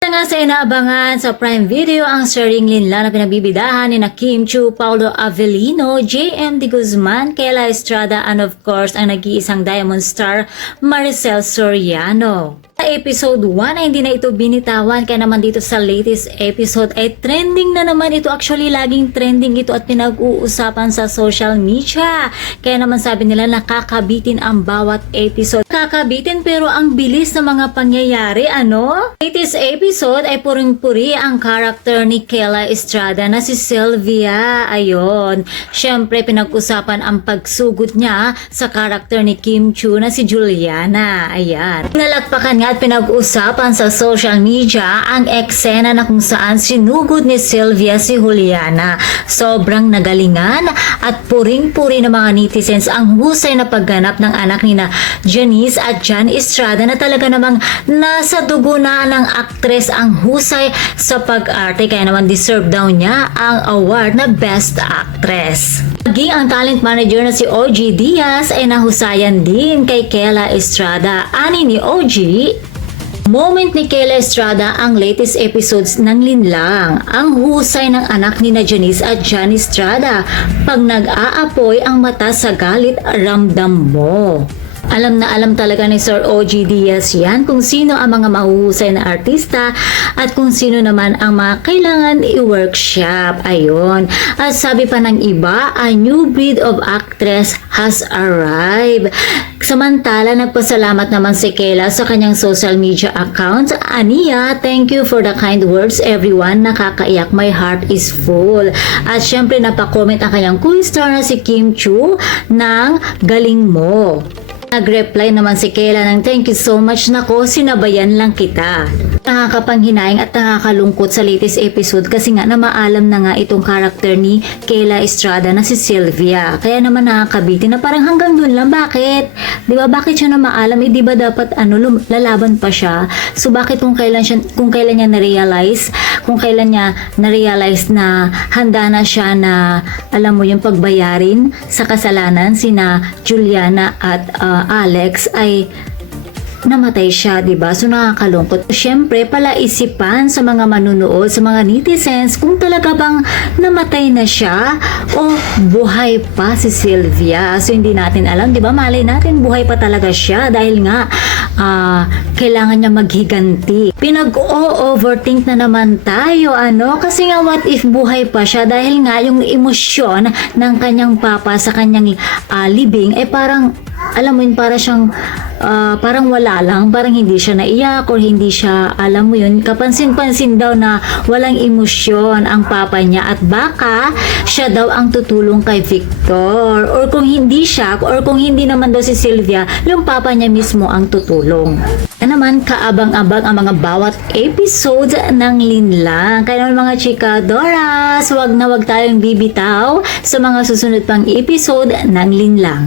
Nga sa inaabangan sa Prime Video ang sharing linla na pinagbibidahan ni na Kim Chiu, Paulo Avellino, JM De Guzman, Kela Estrada, and of course ang nag-iisang Diamond Star Maricel Soriano. Sa episode 1 ay hindi na ito binitawan, kaya naman dito sa latest episode ay trending na naman ito. Actually laging trending ito at pinag-uusapan sa social media. Kaya naman sabi nila nakakabitin ang bawat episode. Kakabitin pero ang bilis ng mga pangyayari, ano? Latest episode ay puring-puri ang character ni Kela Estrada na si Sylvia. Ayon. Syempre pinag-usapan ang pagsugod niya sa character ni Kim Chiu na si Juliana. Ayan. Nalagpakan nga at pinag-usapan sa social media ang eksena na kung saan sinugod ni Sylvia si Juliana. Sobrang nagalingan at puring-puri ng mga netizens ang husay na pagganap ng anak ni na Janice at John Estrada na talaga namang nasa dugo na ng aktres ang husay sa pag-arte, kaya naman deserve daw niya ang award na Best Actress. Maging ang talent manager na si OG Diaz ay nahusayan din kay Kela Estrada. Ani ni OG, moment ni Kela Estrada ang latest episodes ng Linlang. Ang husay ng anak ni na Janice at John Estrada. Pag nag-aapoy ang mata sa galit, ramdam mo. Alam na alam talaga ni Sir OG Diaz yan kung sino ang mga mahuhusay na artista at kung sino naman ang mga kailangan i-workshop. Ayon. At sabi pa ng iba, a new breed of actress has arrived. Samantala, nagpasalamat naman si Kela sa kanyang social media account. Aniya, thank you for the kind words everyone. Nakakaiyak, my heart is full. At syempre napakomment ang kanyang co-star na si Kim Chiu ng galing mo. Nag-reply naman si Kela ng thank you so much, nako, sinabayan lang kita. Nakakapanghinayang at nakakalungkot sa latest episode kasi nga namaalam na nga itong karakter ni Kela Estrada na si Sylvia. Kaya naman nakakabitin na parang hanggang dun lang. Bakit? Diba bakit siya namaalam? Eh diba dapat lalaban pa siya? So bakit kung kailan niya na-realize, na handa na siya na alam mo yung pagbayarin sa kasalanan sina Juliana at Alex ay namatay siya, diba? So nakakalungkot. Siyempre, palaisipan sa mga manunood, sa mga netizens, kung talaga bang namatay na siya o buhay pa si Sylvia. So hindi natin alam, diba? Malay natin, buhay pa talaga siya dahil nga kailangan niya maghiganti. Pinag-overthink na naman tayo, ano? Kasi nga, what if buhay pa siya? Dahil nga, yung emosyon ng kanyang papa sa kanyang libing, eh parang alam mo yun, parang wala lang, parang hindi siya naiyak or hindi siya, alam mo yun, kapansin-pansin daw na walang emosyon ang papa niya at baka siya daw ang tutulong kay Victor or kung hindi siya or kung hindi naman daw si Sylvia, yung papa niya mismo ang tutulong. Naman kaabang-abang ang mga bawat episode ng Linlang. Kaya naman mga chikadoras, wag na wag tayong bibitaw sa mga susunod pang episode ng Linlang.